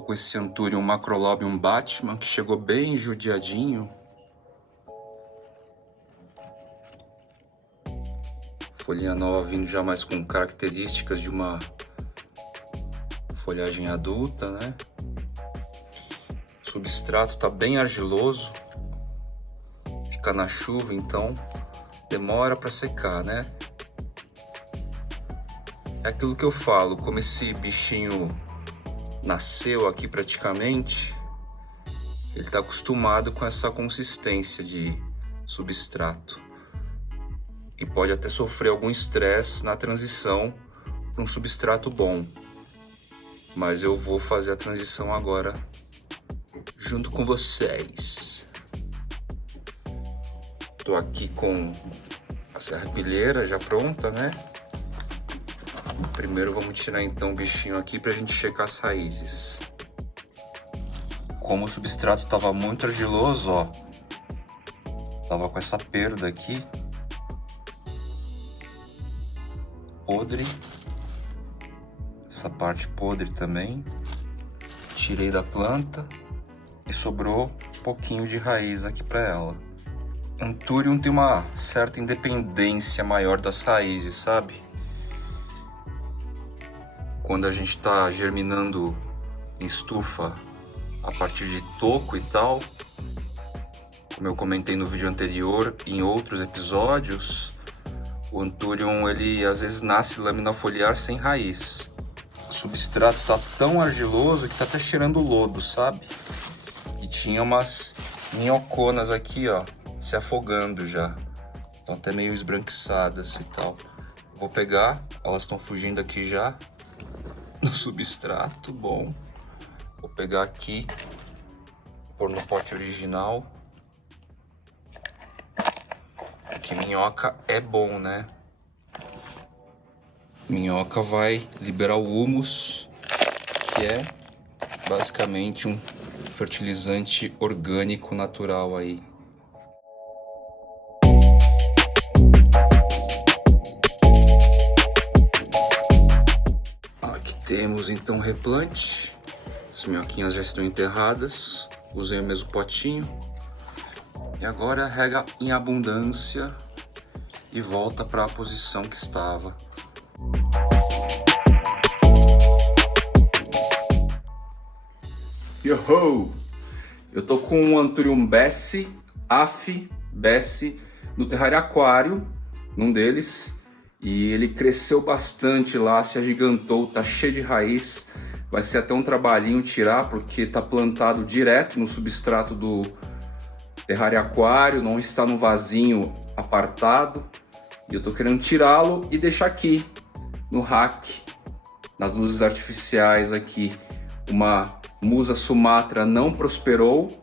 Tô com esse Anthurium Macrolobium Batman, que chegou bem judiadinho. Folhinha nova vindo já mais com características de uma folhagem adulta, né? O substrato tá bem argiloso, fica na chuva, então demora para secar, né? É aquilo que eu falo, como esse bichinho nasceu aqui praticamente, ele está acostumado com essa consistência de substrato e pode até sofrer algum estresse na transição para um substrato bom, mas eu vou fazer a transição agora junto com vocês. Tô aqui com a serrapilheira já pronta, né? Primeiro vamos tirar então o bichinho aqui pra gente checar as raízes. Como o substrato tava muito argiloso, ó, tava com essa perda aqui, podre, essa parte podre também, tirei da planta e sobrou um pouquinho de raiz aqui para ela. Anthurium tem uma certa independência maior das raízes, sabe? Quando a gente está germinando em estufa a partir de toco e tal, como eu comentei no vídeo anterior e em outros episódios, o Anthurium ele às vezes nasce lâmina foliar sem raiz. O substrato tá tão argiloso que tá até cheirando lodo, sabe? E tinha umas minhoconas aqui, ó, se afogando já. Estão até meio esbranquiçadas e tal. Vou pegar, elas estão fugindo aqui já no substrato, bom. Vou pegar aqui, pôr no pote original. Porque minhoca é bom, né? Minhoca vai liberar o humus, que é basicamente um fertilizante orgânico natural aí. Aqui temos então o replante. As minhoquinhas já estão enterradas. Usei o mesmo potinho. E agora rega em abundância e volta para a posição que estava. Yoho! Eu tô com um Anthurium Bessie, Bessie, no terrário aquário, num deles. E ele cresceu bastante lá, se agigantou, tá cheio de raiz. Vai ser até um trabalhinho tirar, porque tá plantado direto no substrato do terrário aquário, não está no vasinho apartado. E eu tô querendo tirá-lo e deixar aqui, no rack, nas luzes artificiais aqui. Uma Musa Sumatra não prosperou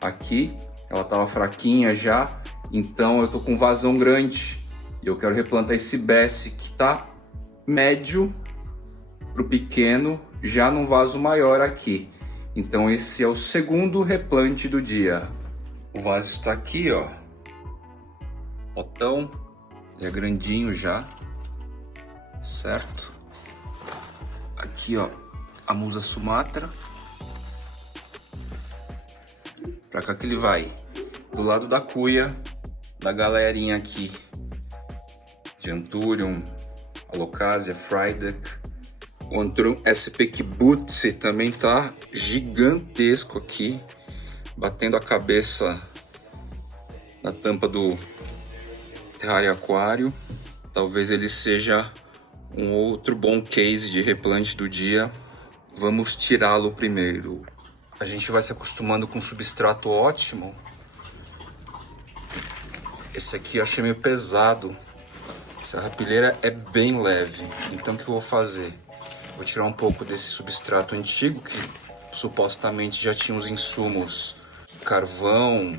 aqui, ela tava fraquinha já, então eu tô com um vasão grande. E eu quero replantar esse Bessie que tá médio pro pequeno, já num vaso maior aqui. Então esse é o segundo replante do dia. O vaso está aqui, ó. Potão, ele é grandinho já, certo? Aqui, ó, a Musa Sumatra. Pra cá que ele vai, do lado da cuia da galerinha aqui de Anthurium, Alocasia, Frydek. O Anthurium SP Kibbutz também tá gigantesco aqui, batendo a cabeça na tampa do terrário aquário. Talvez ele seja um outro bom case de replante do dia. Vamos tirá-lo primeiro. A gente vai se acostumando com um substrato ótimo. Esse aqui eu achei meio pesado. Essa rapilheira é bem leve. Então o que eu vou fazer? Vou tirar um pouco desse substrato antigo, que supostamente já tinha os insumos, carvão,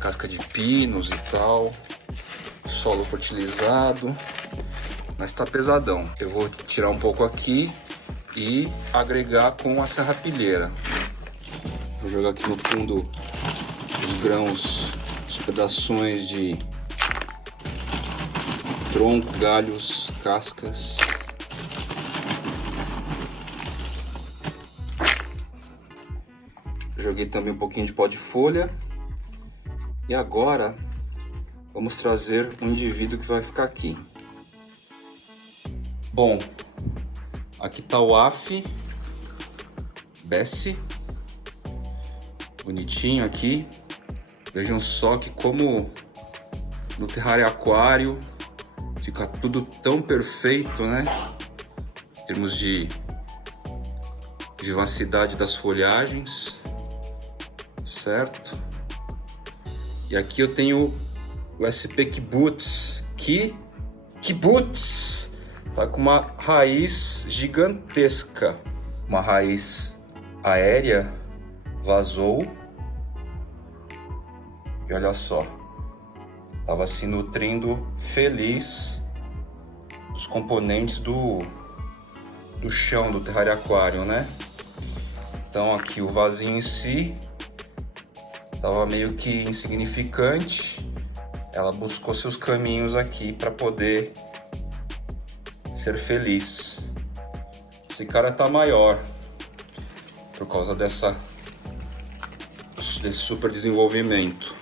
casca de pinos e tal, solo fertilizado, mas tá pesadão. Eu vou tirar um pouco aqui e agregar com a serrapilheira. Vou jogar aqui no fundo os grãos, os pedaços de tronco, galhos, cascas. joguei também um pouquinho de pó de folha. E agora vamos trazer um indivíduo que vai ficar aqui. Bom, aqui está o Aff Bessie, bonitinho aqui. Vejam só que como no terrário aquário fica tudo tão perfeito, né? Em termos de vivacidade das folhagens, certo? E aqui eu tenho o SP Kibbutz, Kibbutz, tá com uma raiz gigantesca, uma raiz aérea, vazou, e olha só, tava se nutrindo feliz dos componentes do chão do terrário aquário, né? Então aqui o vasinho em si estava meio que insignificante. Ela buscou seus caminhos aqui para poder ser feliz. Esse cara tá maior por causa desse super desenvolvimento.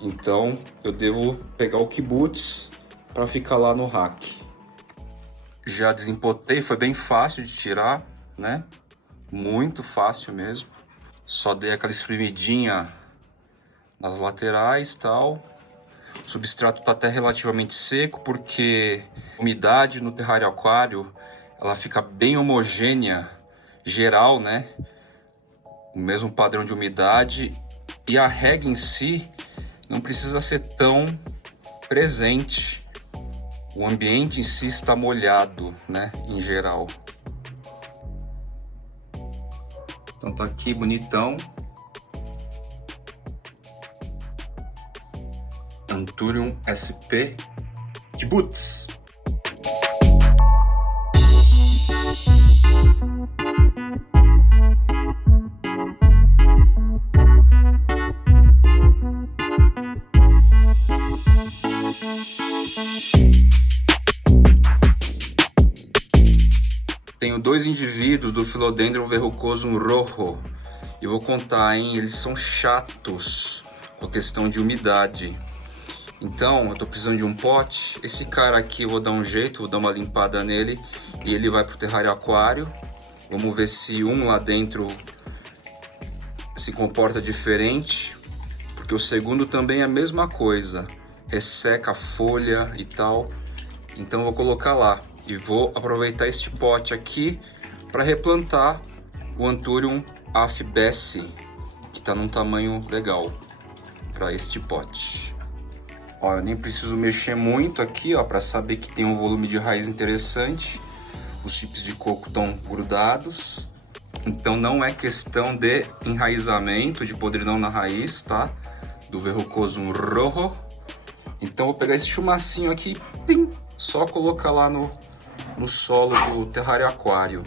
Então eu devo pegar o Kibbutz para ficar lá no rack. Já desempotei, foi bem fácil de tirar, né? Muito fácil mesmo. Só dei aquela espremidinha nas laterais e tal. O substrato está até relativamente seco, porque a umidade no terrário aquário ela fica bem homogênea, geral, né? O mesmo padrão de umidade, e a rega em si não precisa ser tão presente. O ambiente em si está molhado, né? Em geral. Então tá aqui bonitão. Anthurium SP Kibbutz. Tenho dois indivíduos do Philodendron verrucosum rojo e vou contar, hein? Eles são chatos com a questão de umidade. Então eu tô precisando de um pote. Esse cara aqui eu vou dar um jeito, vou dar uma limpada nele e ele vai pro terrário aquário. Vamos ver se um lá dentro se comporta diferente, porque o segundo também é a mesma coisa, resseca a folha e tal. Então eu vou colocar lá. E vou aproveitar este pote aqui para replantar o Anthurium Aff Bessie, que está num tamanho legal para este pote. Ó, eu nem preciso mexer muito aqui, ó, para saber que tem um volume de raiz interessante. Os chips de coco estão grudados, então não é questão de enraizamento, de podridão na raiz, tá? Do verrucosum rojo. Então vou pegar esse chumacinho aqui, plim, só colocar lá no solo do terrário aquário.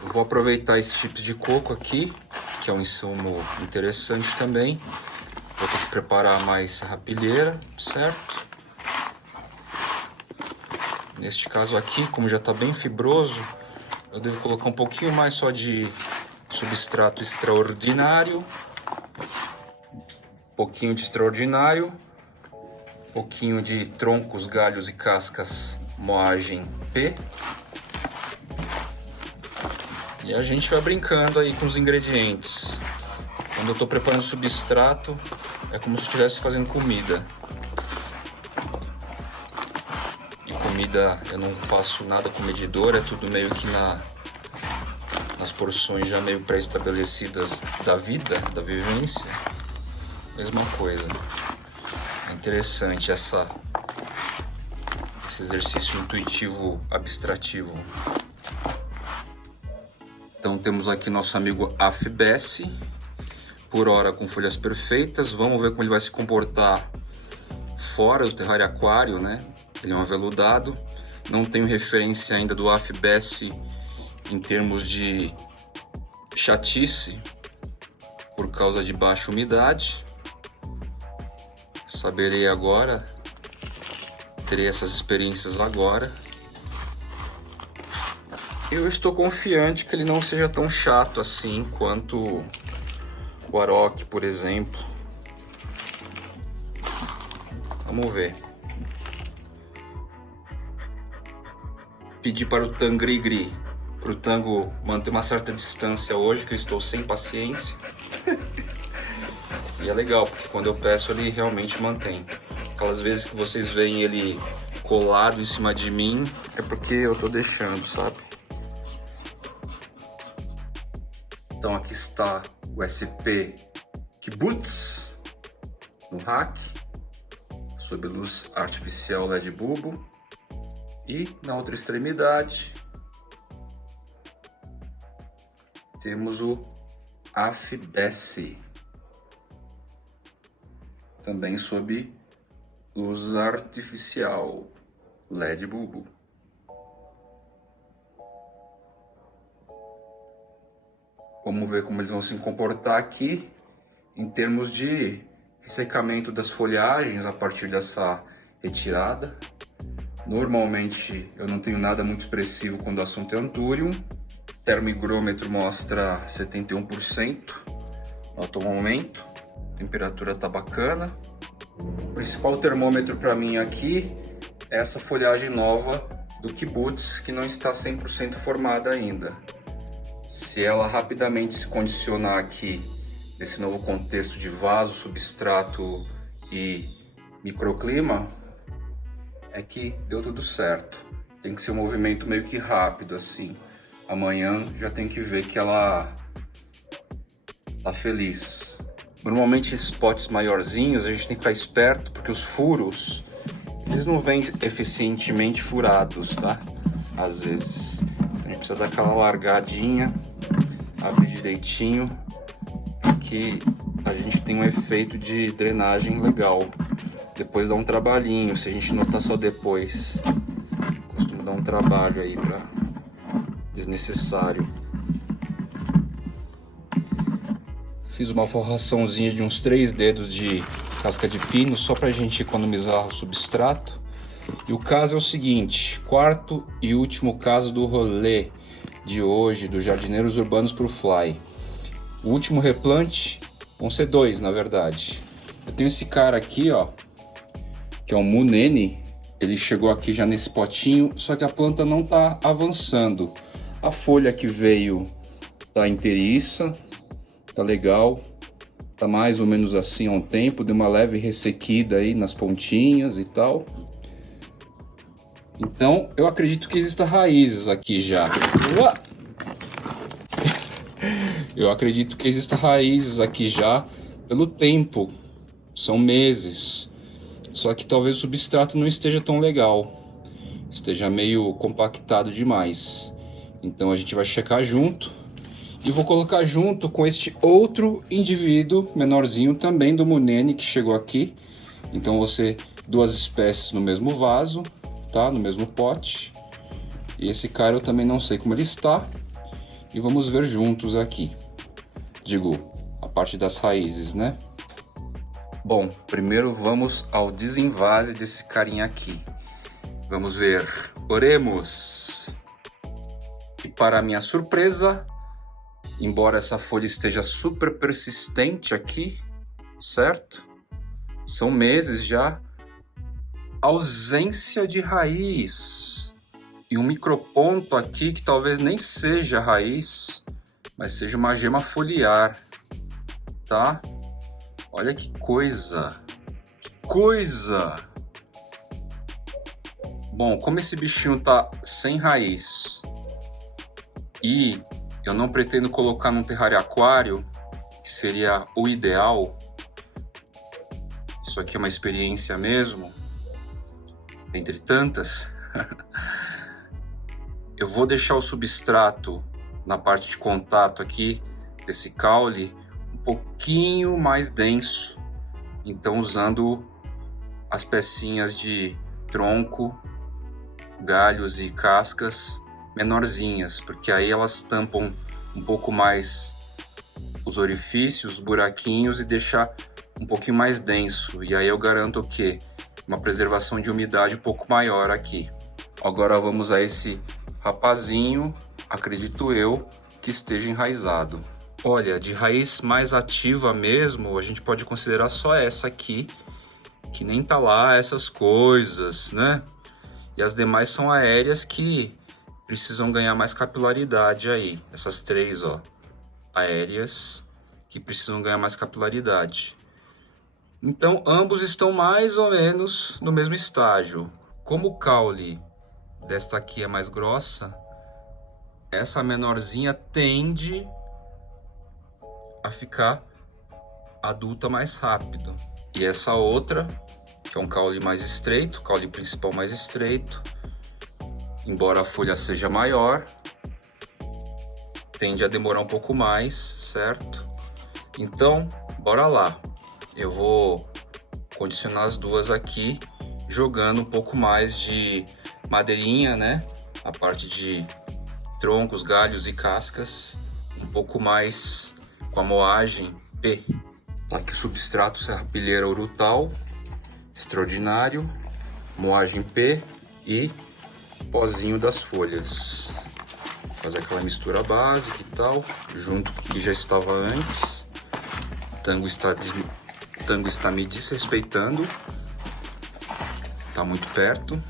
Eu vou aproveitar esses chips de coco aqui, que é um insumo interessante também. Vou ter que preparar mais serrapilheira, certo? Neste caso aqui, como já está bem fibroso, eu devo colocar um pouquinho mais só de substrato extraordinário. Pouquinho de extraordinário, pouquinho de troncos, galhos e cascas moagem P. E a gente vai brincando aí com os ingredientes. Quando eu estou preparando substrato, é como se estivesse fazendo comida. E comida eu não faço nada com medidor, é tudo meio que nas porções já meio pré-estabelecidas da vida, da vivência. Mesma coisa. É interessante esse exercício intuitivo abstrativo. Então temos aqui nosso amigo Aff Bessie, por hora com folhas perfeitas. Vamos ver como ele vai se comportar fora do terrário aquário, né? Ele é um aveludado. Não tenho referência ainda do Aff Bessie em termos de chatice por causa de baixa umidade. Saberei agora, terei essas experiências agora. Eu estou confiante que ele não seja tão chato assim quanto o Aroque, por exemplo. Vamos ver. Pedi para o Tangrigri, para o Tango manter uma certa distância hoje, que eu estou sem paciência. E é legal, porque quando eu peço ele realmente mantém. Aquelas vezes que vocês veem ele colado em cima de mim, é porque eu tô deixando, sabe? Então aqui está o SP Kibbutz no rack, sob luz artificial LED bulbo. E na outra extremidade temos o AF-BESSY, também sob luz artificial LED bulbo. Vamos ver como eles vão se comportar aqui em termos de ressecamento das folhagens a partir dessa retirada. Normalmente eu não tenho nada muito expressivo quando o assunto é Anthurium. O termohigrômetro mostra 71% no atual momento. A temperatura tá bacana. O principal termômetro para mim aqui é essa folhagem nova do Kibbutz, que não está 100% formada ainda. Se ela rapidamente se condicionar aqui nesse novo contexto de vaso, substrato e microclima, é que deu tudo certo. Tem que ser um movimento meio que rápido assim. Amanhã já tem que ver que ela tá feliz. Normalmente esses potes maiorzinhos a gente tem que ficar esperto, porque os furos eles não vêm eficientemente furados, tá? Às vezes. Então a gente precisa dar aquela largadinha, abrir direitinho, que a gente tem um efeito de drenagem legal. Depois dá um trabalhinho, se a gente notar só depois. Costuma dar um trabalho aí pra desnecessário. Fiz uma forraçãozinha de uns 3 dedos de casca de pino, só pra gente economizar o substrato. E o caso é o seguinte, quarto e último caso do rolê de hoje, do Jardineiros Urbanos pro Fly. O último replante, vão ser 2 na verdade. Eu tenho esse cara aqui, ó, que é um Munene. Ele chegou aqui já nesse potinho, só que a planta não tá avançando. A folha que veio tá inteiriça, tá legal, tá mais ou menos assim há um tempo, deu uma leve ressequida aí nas pontinhas e tal. Então eu acredito que existam raízes aqui já. Eu acredito que existam raízes aqui já pelo tempo, são meses. Só que talvez o substrato não esteja tão legal, esteja meio compactado demais. Então a gente vai checar junto e vou colocar junto com este outro indivíduo menorzinho também do Munene que chegou aqui. Então vão ser 2 espécies no mesmo vaso, tá? No mesmo pote. E esse cara eu também não sei como ele está. E vamos ver juntos aqui. Digo, a parte das raízes, né? Bom, primeiro vamos ao desenvase desse carinha aqui. Vamos ver. Oremos! E para minha surpresa, embora essa folha esteja super persistente aqui, certo? São meses já. Ausência de raiz. E um microponto aqui que talvez nem seja raiz, mas seja uma gema foliar, tá? Olha que coisa! Que coisa! Bom, como esse bichinho tá sem raiz e eu não pretendo colocar num terrário aquário, que seria o ideal, isso aqui é uma experiência mesmo, dentre tantas, eu vou deixar o substrato na parte de contato aqui desse caule um pouquinho mais denso, então usando as pecinhas de tronco, galhos e cascas menorzinhas, porque aí elas tampam um pouco mais os orifícios, os buraquinhos e deixar um pouquinho mais denso, e aí eu garanto o quê? Uma preservação de umidade um pouco maior aqui. Agora vamos a esse rapazinho, acredito eu, que esteja enraizado. Olha, de raiz mais ativa mesmo, a gente pode considerar só essa aqui, que nem tá lá essas coisas, né? E as demais são aéreas que precisam ganhar mais capilaridade aí. Essas três, ó, aéreas que precisam ganhar mais capilaridade. Então, ambos estão mais ou menos no mesmo estágio. Como o caule desta aqui é mais grossa, essa menorzinha tende a ficar adulta mais rápido. E essa outra, que é um caule mais estreito, caule principal mais estreito, embora a folha seja maior, tende a demorar um pouco mais, certo? Então, bora lá. Eu vou condicionar as duas aqui, jogando um pouco mais de madeirinha, né? A parte de troncos, galhos e cascas, um pouco mais com a moagem P. Tá aqui o substrato serrapilheira Urutau, extraordinário, moagem P e pozinho das folhas. Fazer aquela mistura básica e tal, junto com o que já estava antes. Tango está me desrespeitando, tá muito perto.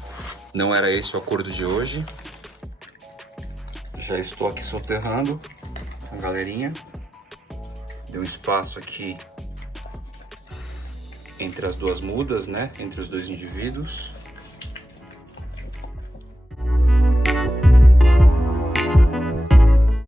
Não era esse o acordo de hoje. Já estou aqui soterrando a galerinha. Deu um espaço aqui entre as duas mudas, né? Entre os dois indivíduos.